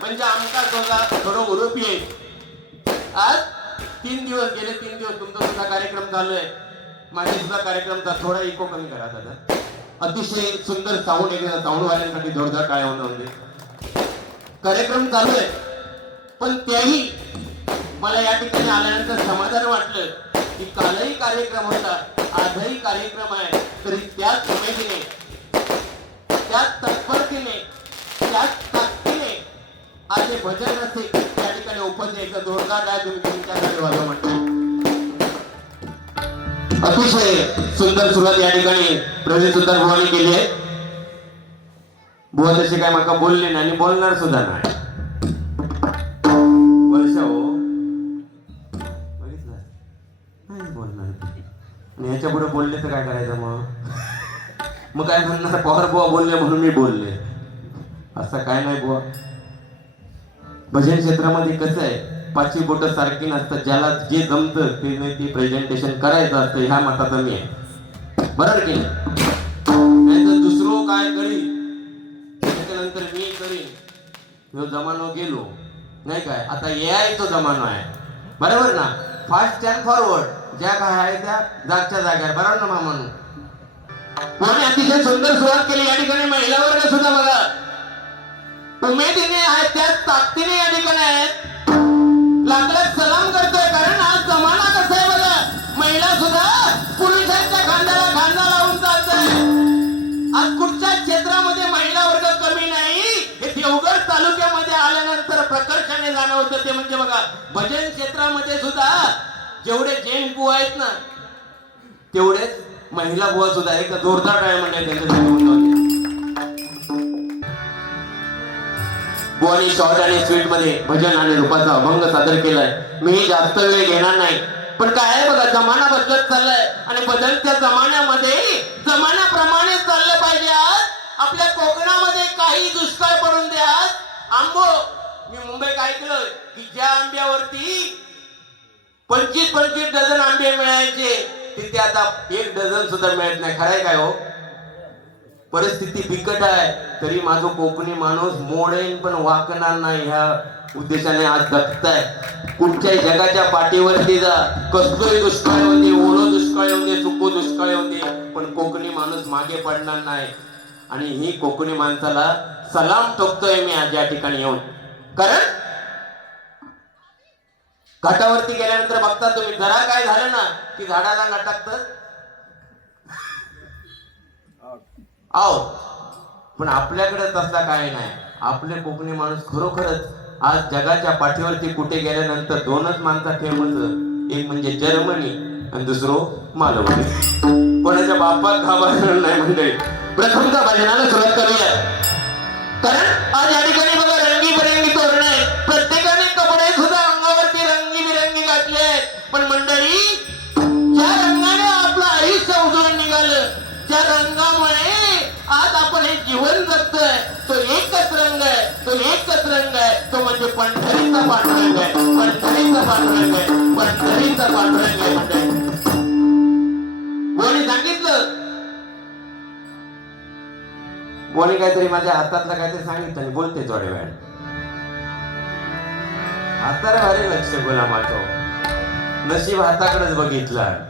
म्हणजे आमचा सोगा थोडं उरूपी आहे. आज 3 दिवस गेले, 3 दिवस तुमचा सुद्धा कार्यक्रम चालू आहे, माझा सुद्धा कार्यक्रमचा थोडा इको कमी करा दादा. अतिशय सुंदर साऊंड आहे, साऊंडवाल्यांसाठी जोरदार टाळ्या होऊन कार्यक्रम चालू आहे. पण त्याही मला या ठिकाणी आल्यानंतर समाधान वाटलं की कालही कार्यक्रम होता, आजही कार्यक्रम आहे, तरी त्याच उमेदीने, त्याच तत्परतेने, त्याच ताकदीने आज हे भजन रसिक त्या ठिकाणी उपस्थित जोरदार आहे. तुम्ही तुमच्याकडे वाजवा म्हणता. अतिशय सुंदर सुरुवात या ठिकाणी प्रवीण सुंदर बुवानी केली आहे. बुवा तसे काय माका बोलले नाही आणि बोलणार सुद्धा नाही. वर्षा हो नाही बोलणार आणि ह्याच्या पुढे बोलले तर काय करायचं मग काय म्हणणार, पवार बुवा बोलले म्हणून मी बोलले, असं काय नाही बुवा. भजन क्षेत्रामध्ये कसं आहे, 5 बोट सारखी नसतात, ज्याला जे जमतं ते प्रेझेंटेशन करायचं असतं, ह्या मताचा मी आहे. बरोबर की नाही तर दुसरं काय करी त्याच्यानंतर मी करीन, ह्यो जमानो गेलो नाही काय. आता AI तो जमानो आहे, बरोबर ना. फास्ट अँड फॉरवर्ड, ज्या काय आहे त्या जागच्या जाग्यावर, बरोबर ना मामानू. कोणी अतिशय सुंदर सुरुवात केली या ठिकाणी. महिला वर्ग सुद्धा बघा उमेदीने आहेत, त्याच ताकदीने या ठिकाणी आहेत. लागल्यात सलाम करतोय, कारण आज जमाना कसा आहे बघा, महिला सुद्धा पुरुषांच्या खांद्याला खांदा लावून चालतंय. आज कुठच्या क्षेत्रामध्ये महिला वर्ग कमी नाही, हे देवगड तालुक्यामध्ये आल्यानंतर प्रकर्षाने जाणवतं. ते म्हणजे बघा भजन क्षेत्रामध्ये सुद्धा जेवढे जेंट्स बुवा आहेत ना, तेवढेच महिला बुवा सुद्धा एक जोरदार टाळ्या म्हणजे त्यांच्यासाठी. बुवानी शॉर्ट आणि स्वीट मध्ये भजन आणि रूपाचा अभंग सादर केलाय. मी जास्त वेळ घेणार नाही. पण काय आहे बघा, जमाना बदलत चाललाय आणि बदलत्या जमान्यामध्ये जमान्याप्रमाणे चाललं पाहिजे. आज आपल्या कोकणामध्ये काही दुष्काळ पडून द्या. आंबो, मी मुंबईत ऐकलं की ज्या आंब्यावरती 25-25 डझन आंबे मिळायचे तिथे आता 1 डझन सुद्धा मिळत नाही. खरंय काय हो? परिस्थिती बिकट आहे. तरी माझं कोकणी माणूस मोडेन पण वाकणार नाही ह्या उद्देशाने आज जगताय. कुठच्याही जगाच्या पाठीवरती जा, कसलोही दुष्काळ होते, ओढो दुष्काळ होते, सुको दुष्काळ होते, पण कोकणी माणूस मागे पडणार नाही. आणि ही कोकणी माणसाला सलाम ठोकतोय मी आज या ठिकाणी येऊन. कारण घाटावरती गेल्यानंतर बघता तुम्ही, जरा काय झालं ना की झाडाला लटकत आहो. पण आपल्याकडे तसला काय नाही. आपले कोकणी माणूस खरोखरच आज जगाच्या पाठीवरती कुठे गेल्यानंतर 2च माणसं फेमस, एक म्हणजे जर्मनी आणि दुसरं मालवणी. कोणाच्या बापात घाबरणार नाही मंडळी. प्रथमतः भजनाला सुरुवात करूया. कारण आज या ठिकाणी बघा रंगीबेरंगी तोरण आहेत. प्रत्येकाने कपडे सुद्धा अंगावरती रंगीबिरंगी घातले आहेत. पण मंडळी, ज्या रंगाने आपलं आयुष्य उजळून निघालं, ज्या रंगामुळे आज आपण हे जीवन जगतोय, तो एकच रंग आहे, तो एकच रंग आहे, तो म्हणजे पंढरीचा पांडुरंग आहे. पंढरीचा पांडुरंग आहे, पंढरीचा पांडुरंग आहे मंडळी. कोणी सांगितलं, कोणी काहीतरी माझ्या हातातलं काहीतरी सांगितलं आणि बोलते थोड्या वेळ. हाताला भारी लक्ष गुलामाचं. नशीब हाताकडेच बघितलं.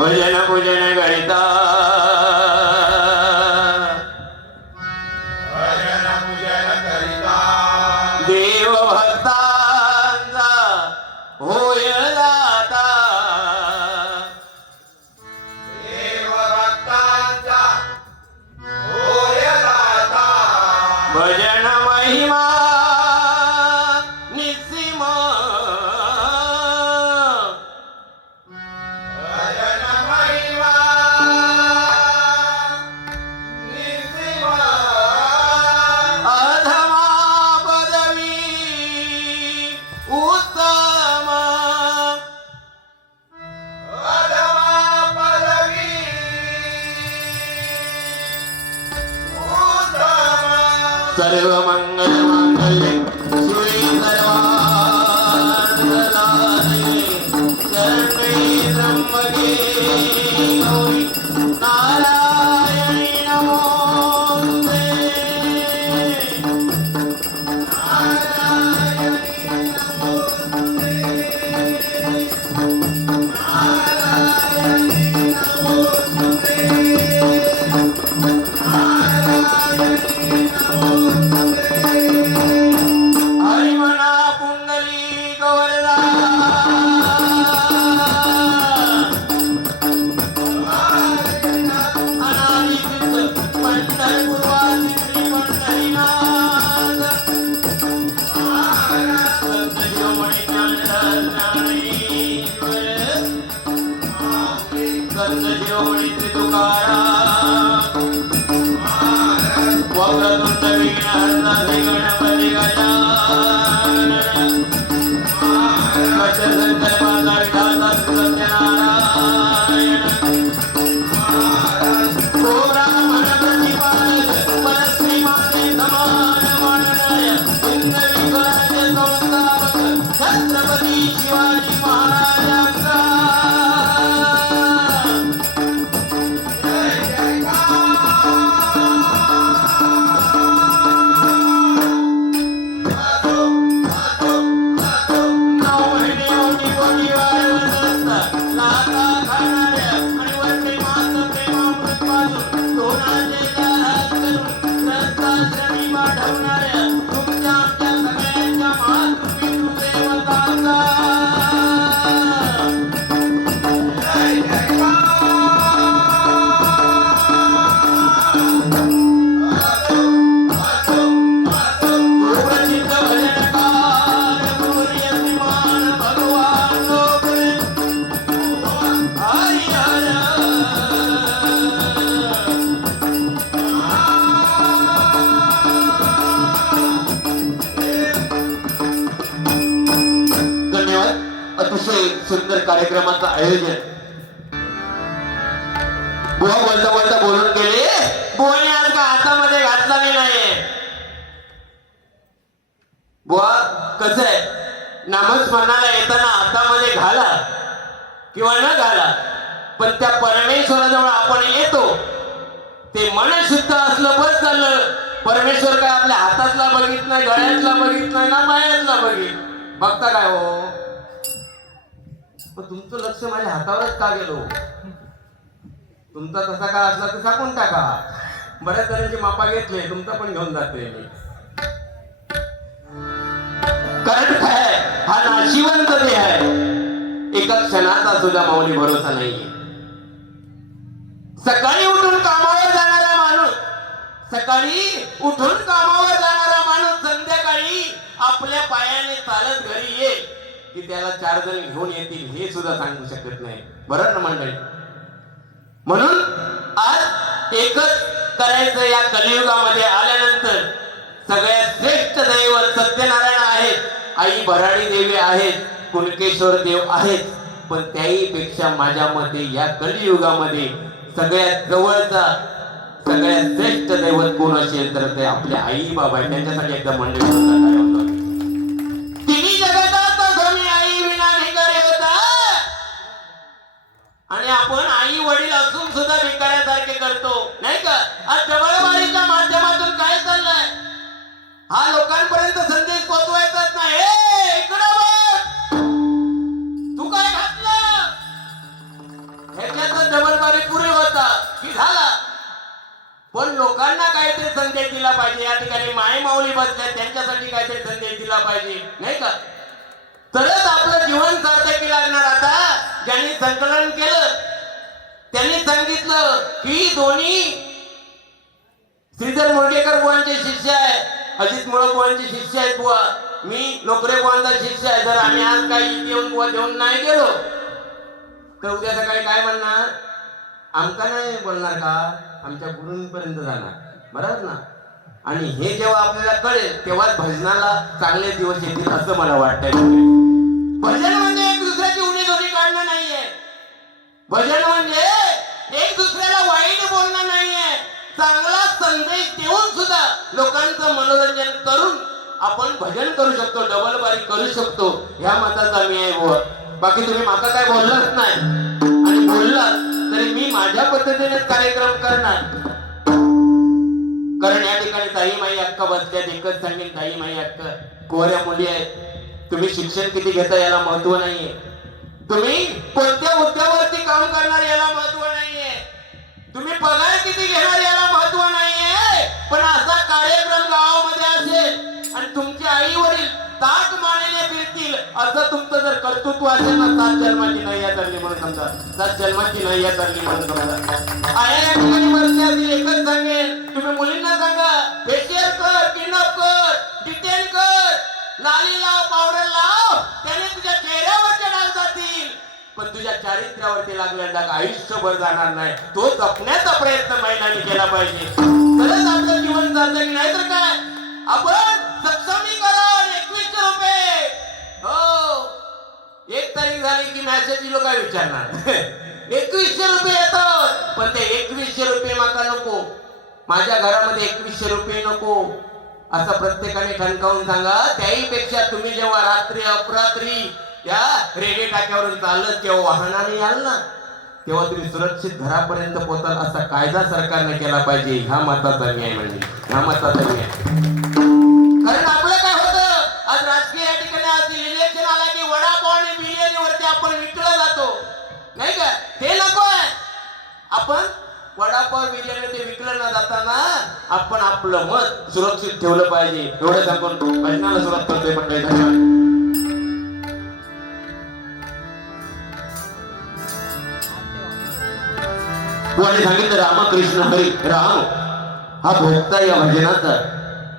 भजन पूजन करिता देव भक्तांचा सर्व मंगल मांगल्ये शिवे सर्वार्थसाधिके शरण्ये त्र्यंबके गौरी नारायणी नमोस्तुते हरिमना पुंडलिक वरदा अनादिसिद्ध पंढरपुरवासी श्री पंढरीनाथ संत शिरोमणी ज्ञानेश्वर संत शिरोमणी श्री तुकाराम वक्रतुंड विघ्नहर्ता श्री गणपती गजानन कष्टसंकल्पाचा विधाता सत्यनारायण ओ ब्राह्मण प्रतिपादक परश्री माते समान माननाय हिंदवी स्वराज्य संस्थापक छत्रपती शिवाजी महाराजांचा सुंदर कार्यक्रमाचं आयोजन बुवा बोलता बोलता बोलून गेले. बुवाने आज का हातामध्ये घातला नाही. बुवा कसं आहे नामस्मरणाला येताना हातामध्ये घाला किंवा न घाला पण त्या परमेश्वराजवळ आपण येतो ते मन शुद्ध असलं बस झालं. परमेश्वर काय आपल्या हातातला बघित नाही, गळ्यातला बघित नाही ना पायातला बघित. बघता काय हो तुमचं लक्ष माझ्या हातावरच का गेलो. तुमचा तसा काय असला तर टाकून टाका. बऱ्याच जणांची मापा घेतले तुमचा पण घेऊन जातोय मी. कारण काय हा नाशिवंत देह आहे. एका क्षणाचा सुद्धा माऊली भरोसा नाहीये. सकाळी उठून कामावर जाणारा माणूस संध्याकाळी आपल्या पायाने चालत घरी येईल की त्याला 4 जण घेऊन येतील हे सुद्धा सांगू शकत नाही. बरोबर ना मंडळी. म्हणून आज एकच करायचं. या कलियुगामध्ये आल्यानंतर सगळ्यात श्रेष्ठ दैवत सत्यनारायण आहेत, आई भराडी देवी आहेत, कुणकेश्वर देव आहेत. पण त्याही पेक्षा माझ्या मते या कलियुगामध्ये सगळ्यात जवळचा सगळ्यात श्रेष्ठ दैवत कोण असेल तर ते आपले आई बाबा आहेत. त्यांच्यासाठी एकदा मंडळी तिन्ही जगतात स्वामी आई विना भिकारी होता. आणि आपण आई वडील असून सुद्धा भिकाऱ्यासारखे करतो नाही का. आज जवळवाडीच्या माध्यमातून काय चाललंय हा लोकांपर्यंत संदेश पोहोचवायचाच नाही. इकडं बघ तू काय घातलं ह्याच्यात जवळवाडी पुरे होता की झाला. पण लोकांना काहीतरी संदेश दिला पाहिजे. या ठिकाणी माय माऊली बसल्या त्यांच्यासाठी काहीतरी संदेश दिला पाहिजे नाही का. तरच आपलं जीवन सार्थकी लागणार. आता ज्यांनी संकलन केलं त्यांनी सांगितलं की दोन्ही श्रीधर मुरगेकर बुवांचे शिष्य आहे, अजित मुळे बुवांचे शिष्य आहेत. बुवा मी नोकरे बुवांचा शिष्य आहे. जर आम्ही आज काही येऊन बुवा देऊन नाही गेलो तर उद्या सकाळी काय म्हणणार. आमका नाही बोलणार का, आमच्या गुरूंपर्यंत जाणार. बरोबर ना. आणि हे जेव्हा आपल्याला कळेल तेव्हाच भजनाला चांगले दिवस येतील असं मला वाटतंय. भजन म्हणजे एक दुसऱ्याची उडी धोडी काढणं नाहीये. भजन म्हणजे एक दुसऱ्याला वाईट बोलणं नाहीये. चांगला संदेश देऊन सुद्धा लोकांचं मनोरंजन करून आपण भजन करू शकतो, डबल बारी करू शकतो, ह्या मताचा मी आहे बुवा. बाकी तुम्ही माका काय बोललाच नाही, आणि बोललात तरी मी माझ्या पद्धतीनेच कार्यक्रम करणार. कारण या ठिकाणी ताई माई अक्का बसल्यात. एकच सांगेन, ताई माई अक्का कोऱ्या मुली आहेत. तुम्ही शिक्षण किती घेता याला महत्व नाहीये, तुम्ही कोणत्या मुद्द्यावरती काम करणार याला महत्व नाहीये, तुम्ही पगार किती घेणार याला महत्व नाहीये. पण असा कार्यक्रम गावामध्ये असेल आणि तुमचे आई वडील ताक मानेने फिरतील, असं तुमचं जर कर्तृत्व असेल ना, 7 जन्माची नैया तरली म्हणून समजा, 7 जन्माची नैया तरली म्हणून समजा. आया या ठिकाणी बसले असतील. एकच सांगेन, तुम्ही मुलींना सांगा, फेशियल कर, किडनॅप कर, डिटेन कर, लाली लाव, पावडर लाव, त्याने तुझ्या चेहऱ्यावरचे डाग जातील, पण तुझ्या चारित्र्यावरती लागलेला डाग आयुष्यभर जाणार नाही. तो जपण्याचा प्रयत्न महिलांनी केला पाहिजे, तरच आपलं जीवन जातं. की नाही तर काय, आपण सक्षमीकरण 2100 रुपये. हो, 1 तारीख झाली की मॅसेज लोक काय विचारणार 2100 रुपये येतात, पण ते 2100 रुपये माका नको, माझ्या घरामध्ये 2100 रुपये नको, असं प्रत्येकाने ठणकावून सांगा. त्याही पेक्षा तुम्ही जेव्हा रात्री अपरात्री या रेल्वे टाक्यावरून चालत किंवा वाहनाने याल ना, तेव्हा तुम्ही सुरक्षित घरापर्यंत पोहोचाल, असा कायदा सरकारने केला पाहिजे. ह्या मताचा न्याय म्हणजे, ह्या मताचा न्याय. कारण आपलं काय होतं, आज राजकीय या ठिकाणी असतील, इलेक्शन आला की वडापाव आणि बिर्याणीवरती आपण विकलं जातो, नाही का? ते नको आहे. आपण वडापाव बिर्याणी ते विकलं न जाताना आपण आपलं मत सुरक्षित ठेवलं पाहिजे. एवढं सांगून भजनाला सुरुवात करतोय मंडळी. धन्यवाद. आणि सांगितलं रामकृष्ण हरी राम हा भोगता या भजनाचा.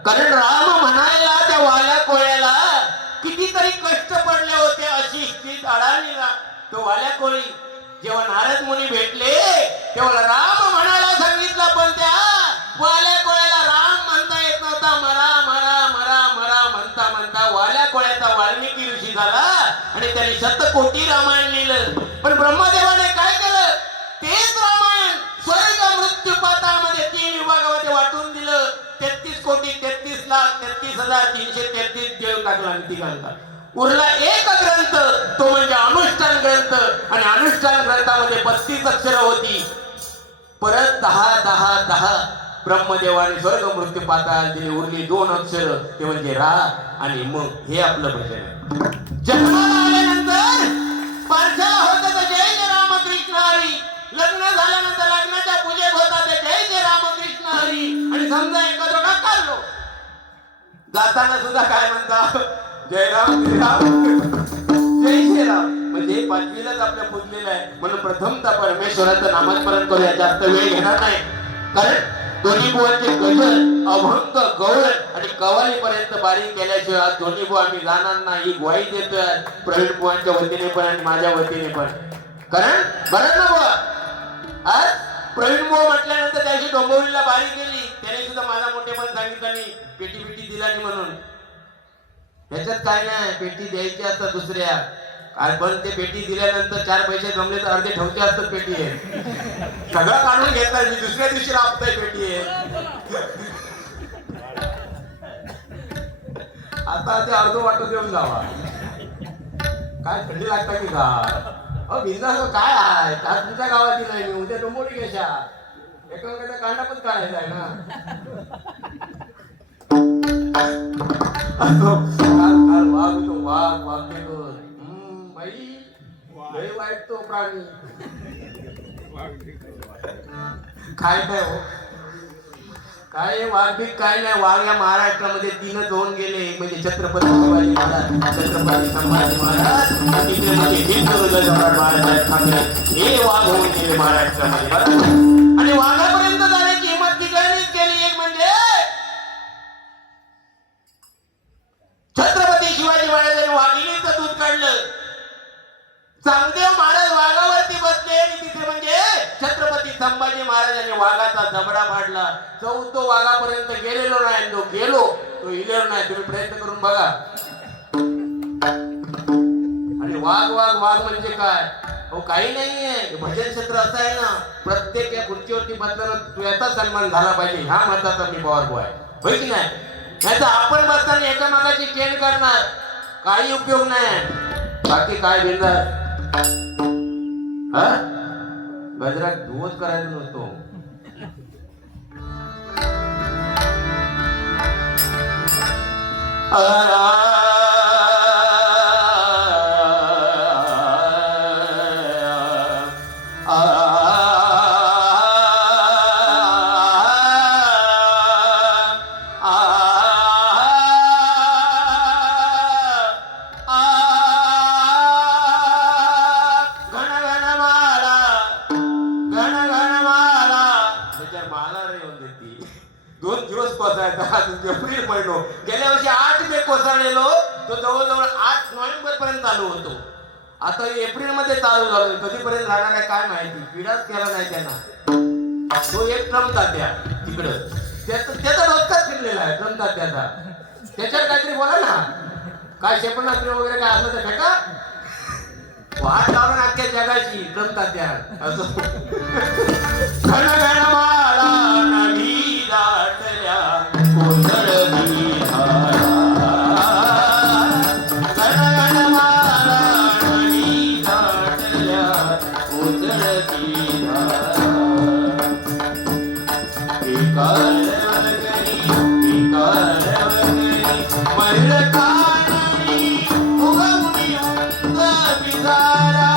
कारण राम म्हणायला त्या वाल्या कोळ्याला कितीतरी कष्ट पडले होते. अशी स्थित अडाणीला तो वाल्या कोळी जेव्हा नारद मुनी भेटले तेव्हा राम म्हणायला सांगितलं, पण त्या वाल्या कोळ्याला राम म्हणता येत नव्हता. मरा मरा मरा मरा म्हणता म्हणता वाल्या कोळ्याचा वाल्मिकी ऋषी झाला आणि त्याने 100 कोटी रामायण लिहिलं. पण ब्रह्मदेवाने काय केलं, तेच रामायण स्वर्ग मृत्यू पाताळमध्ये 3 विभागामध्ये वाटून दिलं. 33 कोटी 33 लाख 33,333 देऊन टाकला तिघांना. उरला एक ग्रंथ, तो म्हणजे अनुष्ठान ग्रंथ, आणि अनुष्ठान ग्रंथामध्ये 32 अक्षर होती. परत 10 10 10 ब्रह्मदेवाने स्वर्ग मृत्यू पाताळ दिले. उरली 2 अक्षर, ते म्हणजे रा आणि मग. हे आपलं भजन आहे. जन्माला आल्यानंतर पारशाला होतं तर जय जय रामकृष्ण हरी, लग्न झाल्यानंतर लग्नाच्या पूजेत होता ते जय जय रामकृष्ण हरी, आणि समजा एका जोडा काढलो जाताना सुद्धा काय म्हणता, जय राम जय राम जय श्रीराम. म्हणजे 5वीलाच आपल्या पुजलेलं आहे. म्हणून प्रथमतः परमेश्वराचं नामस्मरण करूया. जास्त वेळ घेणार नाही, कारण दोन्ही बुवांचे गजल, अभंग, गवळ आणि कवाली पर्यंत बारीक केल्याशिवाय आज दोन्ही बुवा आम्ही जाणार नाही. ही ग्वाही देतोय प्रवीण बुवांच्या वतीने पण आणि माझ्या वतीने पण. कारण बरं ना बुवा, आज प्रवीण बुवा म्हटल्यानंतर त्याची डोंबिवलीला बारी केली, त्याने सुद्धा माझा मोठेपण सांगितलं नाही, पेटी पेटी दिला नाही म्हणून. ह्याच्यात काय नाही, पेटी द्यायची असतात दुसऱ्या, पण ते पेटी दिल्यानंतर 4 पैसे जमले तर अर्धे ठेवते असतात. पेटी आहे सगळं काढून घेतलाय मी, दुसऱ्या दिवशी राबताय पेटी आहे. आता ते अर्ध वाटत देऊन जावा, काय थंडी लागता की का बिंदास काय आहे का तुमच्या गावाची नाही. मी उद्या डोंबोली घेशा एका कांडापच काढायचा आहे ना. काल वाघ तो वाघ वागतो बाई, लय वाईट तो प्राणी. काय काय हो, काय वाघ बी काय नाही. वाघ या महाराष्ट्रामध्ये 3च होऊन गेले, म्हणजे छत्रपती शिवाजी महाराज, छत्रपती संभाजी महाराज, तिथे म्हणजे हिंदू सम्राट बाळासाहेब ठाकरे, हे वाघ होऊन गेले महाराष्ट्रामध्ये. आणि वाघापर्यंत जाण्याची हिंमत तिघांनीच केली. एक म्हणजे छत्रपती शिवाजी महाराजांनी वाघिणीचं दूध काढलं. चांगदेव महाराज वाघावरती बसले आणि तिथे म्हणजे छत्रपती संभाजी महाराजांनी वाघाचा जबडा फाडला. तो वाघापर्यंत गेलेलो नाही, तो गेलो तो इलेलो नाही. तुम्ही प्रयत्न करून बघा. आणि वाघ वाघ वाघ म्हणजे काय हो, काही नाहीये. भजन क्षेत्र असं आहे ना, प्रत्येक या खुर्चीवरती बसल्यानं तू याचा सन्मान झाला पाहिजे. ह्या मताचा मी पॉवर बॉय. होय की नाही? नाहीतर आपण बसताना एकामेकाची चेन करणार, काही उपयोग नाही. बाकी काय बिंदास हा गजरात धुवत करायचं नसतो. दोन दिवस कोसळता एप्रिल महिनो. गेल्या वर्षी 8 मे कोसळलेलो, तो जवळजवळ 8 नोव्हेंबर पर्यंत चालू होतो. आता एप्रिल मध्ये चालू झालो, कधीपर्यंत राहणार आहे काय माहिती. पिढाच केला नाही त्यांना. तो एक ट्रम्प तात्या तिकडं, त्याचा डोक्यात फिरलेला आहे ट्रम्प तात्याचा. त्याच्यावर काहीतरी बोला ना, काय क्षेपणास्त्र वगैरे काय असलं तर फेका. वाट लावून अख्ख्या जगाची ट्रम्प तात्या असं. घन घन माळा नदी दाटल्या कोसळली धारा. घन घन माळा नदी दाटल्या कोसळली धारा. एकाल वगरी मयूर काननी उगवली उंच पिसारा.